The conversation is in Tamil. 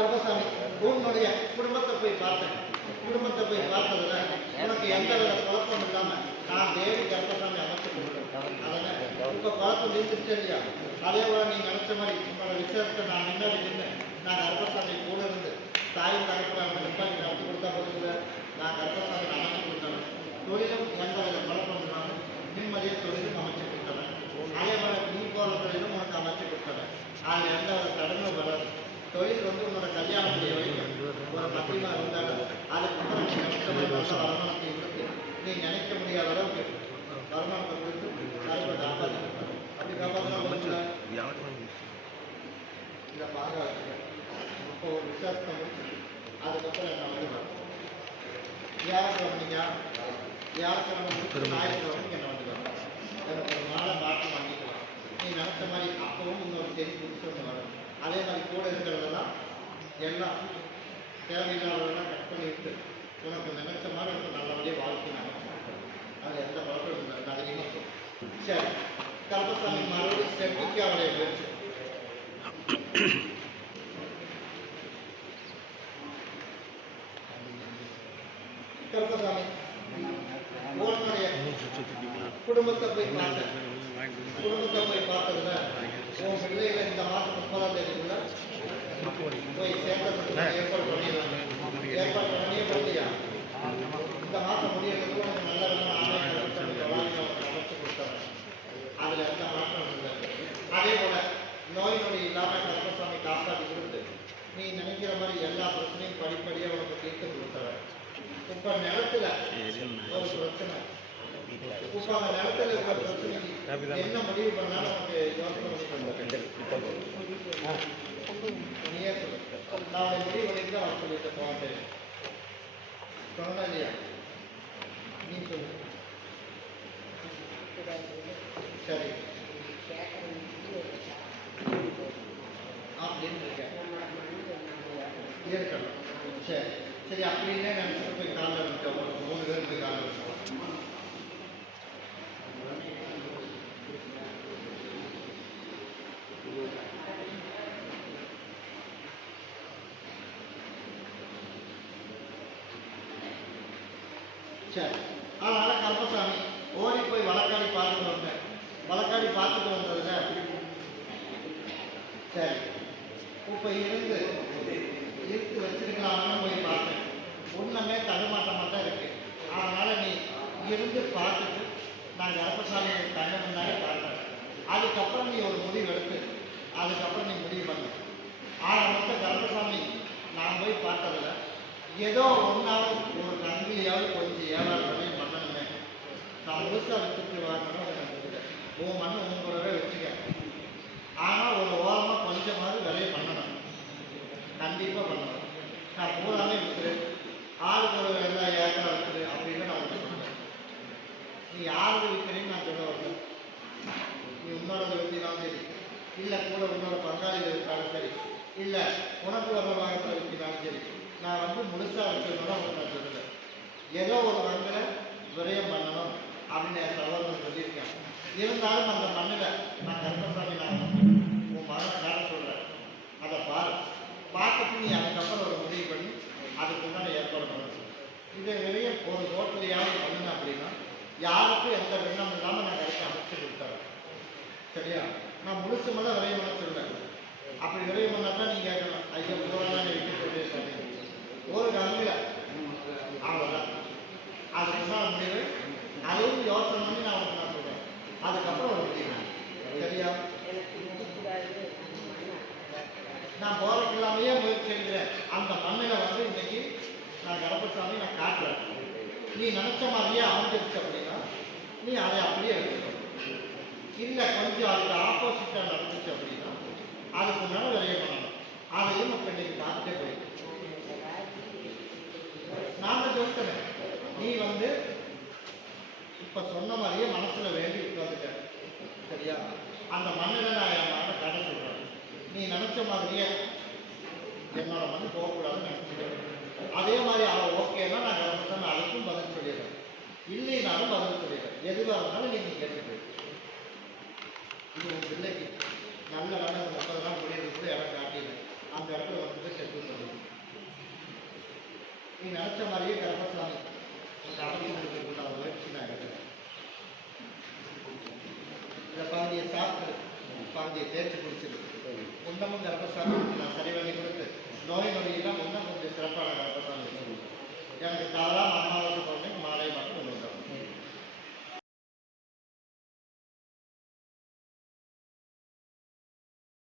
கர்மசாமி உன்னுடைய குடும்பத்தை போய் பார்த்தேன். குடும்பத்தை போய் பார்த்ததுல உனக்கு எந்த வித குழப்பம் இல்லாம நான் தேவி கர்மசாமி அமைச்சு கொடுத்தேன் அதனால் இப்போ குழப்பம் இருந்துச்சு இல்லையா? அதே போல நீ நினைச்ச மாதிரி உன்னோட விசாரத்தை நான் முன்னாடி நின்று நான் கர்மசாமி கூட இருந்து தாயும் தகப்பன அவங்க நிப்பாட்டி நடத்தி கொடுத்தா பதில் நான் கர்மசாமி அமைச்சு கொடுத்தேன் தொழிலும் எந்த வித குழப்பம் இல்லாமல் நிம்மதியை தொழிலும் அமைச்சு கொடுத்தேன் அதே போல நீ போகிற தொழிலும் உனக்கு அமைச்சு கொடுத்தேன் அதில் எந்த தொழில் வந்து உன்னோட கல்யாணம் முடிய வரைக்கும் ஒரு பத்திரிமா இருந்தாலும் அதுக்கப்புறம் நீ நினைச்ச மாதிரி நல்ல வருமானத்தை கொடுத்து நீ நினைக்க முடியாத அளவுக்கு வருமானத்தை கொடுத்து தலைமை காப்பாற்று அப்படி முடியல இதை பாதுகாத்துக்க இப்போ ஒரு விசாரத்தை முடிச்சு அதுக்கப்புறம் என்ன வருவாங்க வியாழக்கிழமைங்க வியாழக்கிழமை முடிச்சு ஞாயிற்றுக்கிழமைக்கு என்ன வந்துடுவாங்க எனக்கு ஒரு நாளை மாற்றம் வாங்கிக்கலாம். நீ நினச்ச மாதிரி அப்பவும் இன்னொரு செடி பிடிச்சி ஒன்று வரும். அதே மாதிரி கூட இருக்கிறதெல்லாம் எல்லாம் தேவையில்லாததெல்லாம் கட் பண்ணிவிட்டு உனக்கு நினைச்ச மாதிரி உனக்கு நல்லபடியாக வாழ்க்கை நடக்கும் அதில் எந்த பழக்கம் இல்லை. தைரியமாக சரி. கருப்பசாமி மறுபடியும் செட்டிக்கு அவரை முயற்சி கருப்பசாமி. குடும்பத்தை போய் பார்த்தேன் குடும்பத்தை போய் பார்த்ததுல உன் பிள்ளைகளை இந்த மாதம் முப்பதாம் தேதிக்குள்ள போய் சேர்க்கறதுக்கு ஏற்பாடு பண்ணிடுவாங்க ஏற்பாடு பண்ணியே பண்ணியா இந்த மாதம் முடியறதுக்கு உனக்கு நல்ல ஆலயம் அமைச்சு கொடுத்தாங்க அதில் எந்த மாற்றம் இல்லை அதே போல நோய் நொடி இல்லாமல் கருப்பசாமி காப்பாற்றி கொடுத்து நீ நினைக்கிற மாதிரி எல்லா பிரச்சனையும் படிப்படியாக உனக்கு தீர்த்து கொடுத்தாங்க இப்போ நிலத்துல ஒரு பிரச்சனை சரி அப்படின்னு இருக்கேன் இருக்கணும் சரி சரி அப்படின்னே நினச்சிட்டு போய் காலில் விட்டோம் ஒரு மூணு பேர் போய் காலில் விட்டோம் சரி அதனால் கருப்பசாமி ஓடி போய் வழக்காடி பார்த்துட்டு வந்தேன் வழக்காடி பார்த்துட்டு வந்ததுல சரி இப்போ இருந்து இருந்து வச்சிருக்கலாம்னு போய் பார்த்தேன். ஒன்றுமே தடுமாட்டமாக தான் இருக்குது அதனால் நீ இருந்து பார்த்துட்டு நான் கருப்பசாமி கண்ணு முன்னாடி பார்த்தேன். அதுக்கப்புறம் நீ ஒரு முடிவு எடுத்து அதுக்கப்புறம் நீ முடிவு பண்ண. ஆரம்பத்தை கருப்பசாமி நான் போய் பார்த்ததில்ல ஏதோ ஒன்றாலும் ஒரு நன்மையாவது கொஞ்சம் ஏழாவது பண்ணணுமே. நான் முழுசாக விட்டுட்டு வாங்கணும் எனக்கு தெரியல உன் மண்ணை உன் கூடவே வச்சுக்க. ஆனால் ஒரு ஓரமாக கொஞ்சமாவது விலையை பண்ணணும். கண்டிப்பாக பண்ணணும். நான் பூராமே விற்று ஆளுக்கு ஒரு எல்லா ஏக்கரா விற்று அப்படின்னு நான் உனக்கு நீ யாருக்கு விற்கிறேன்னு நான் சொல்ல வரல. நீ உன்னோட விற்கிறாலும் சரி. இல்லை கூட உன்னோட பங்காளிகள் இருக்காலும் சரி. இல்லை உனக்கு வர வாரத்தில் விற்கிறாலும் சரி. நான் வந்து முழுசாக விற்கணும்னு அவங்க நான் சொல்லுவேன் ஏதோ ஒரு மண்ணில் விரயம் பண்ணணும் அப்படின்னு என் சகோதரன் சொல்லியிருக்கேன் இருந்தாலும் அந்த மண்ணில் நான் கருப்பசாமி நான் உன் மகனை வேலை சொல்கிறேன் அதை பாரு. பார்த்துட்டு நீ அதுக்கப்புறம் ஒரு முடிவு பண்ணி அதுக்கு உண்டான ஏற்பாடு பண்ணணும் இதை வெளிய ஒரு ஹோட்டலையாவது பண்ணுங்க அப்படின்னா யாருக்கும் எந்த விண்ணம் இல்லாமல் நான் கடைக்கு அமைச்சு கொடுத்துறேன். சரியா? நான் முழுசு மேலே விரைவு பண்ண சொல்கிறேன் அப்படி விரைவு பண்ணால் தான் நீ கேட்கணும். ஐயா பூரா நீ விட்டு சொல்லி சொன்னீங்க ஒரு கம்பில் அவ்வளோதான் அதுக்கு தான் முடிவு அதையும் யோசனை பண்ணி நான் உங்களுக்கு நான் சொல்கிறேன் அதுக்கப்புறம் ஒரு முடிவு சரியா? நான் போறதுக்கு இல்லாமையே முயற்சி எடுக்கிறேன் அந்த மண்ணில் வந்து இன்னைக்கு நான் கருப்பசாமி நான் காட்டுறேன். நீ நினைச்ச மாதிரியே அமைஞ்சிருச்சு அப்படின்னா நீ அதை அப்படியே எடுத்துக்கணும் இல்லை கொஞ்சம் அதுக்கு ஆப்போசிட்டாக நடந்துச்சு அப்படின்னா அதுக்கு மேலே விளைய பண்ணணும். அதையும் இப்போ நீங்கள் பார்த்துட்டே போயிட்டு. நான் தான் நீ வந்து இப்போ சொன்ன மாதிரியே மனசில் வேண்டி உட்காந்துட்டேன் சரியா? அந்த மண்ணில் நான் என் மகனை கடை சொல்கிறேன் நீ நினச்ச மாதிரியே என்னோட மண் போகக்கூடாதுன்னு நினச்சிக்கிறேன் அதே மாதிரி அவள் ஓகேன்னா நான் கிளம்பிட்டேன் அதுக்கும் பதில் சொல்லிடுறேன். இல்லைனாலும் பதில் சொல்லிடுறேன். எதுவாக இருந்தாலும் நீங்கள் கேட்டுக்கிறேன் இது உங்கள் பிள்ளைக்கு நல்ல வேலை முப்பது நாள் முடியறது கூட இடம் காட்டிடுறேன் அந்த இடத்துல வந்து செட்டு நீ நினச்ச மாதிரியே கருப்பசாமி உனக்கு அமைச்சு கொடுக்கறதுக்கு முயற்சி நான் எடுக்கிறேன் இந்த பாந்தியை சாப்பிட்டு தேர்ச்சி தேய்ச்சி குடிச்சிரு முன்னமும் கர்ப்பசாமி நான் சரி பண்ணி கொடுத்து நோய் நொடியெல்லாம் முன்ன கொஞ்சம் சிறப்பான கர்ப்பசாமி எனக்கு தவறாக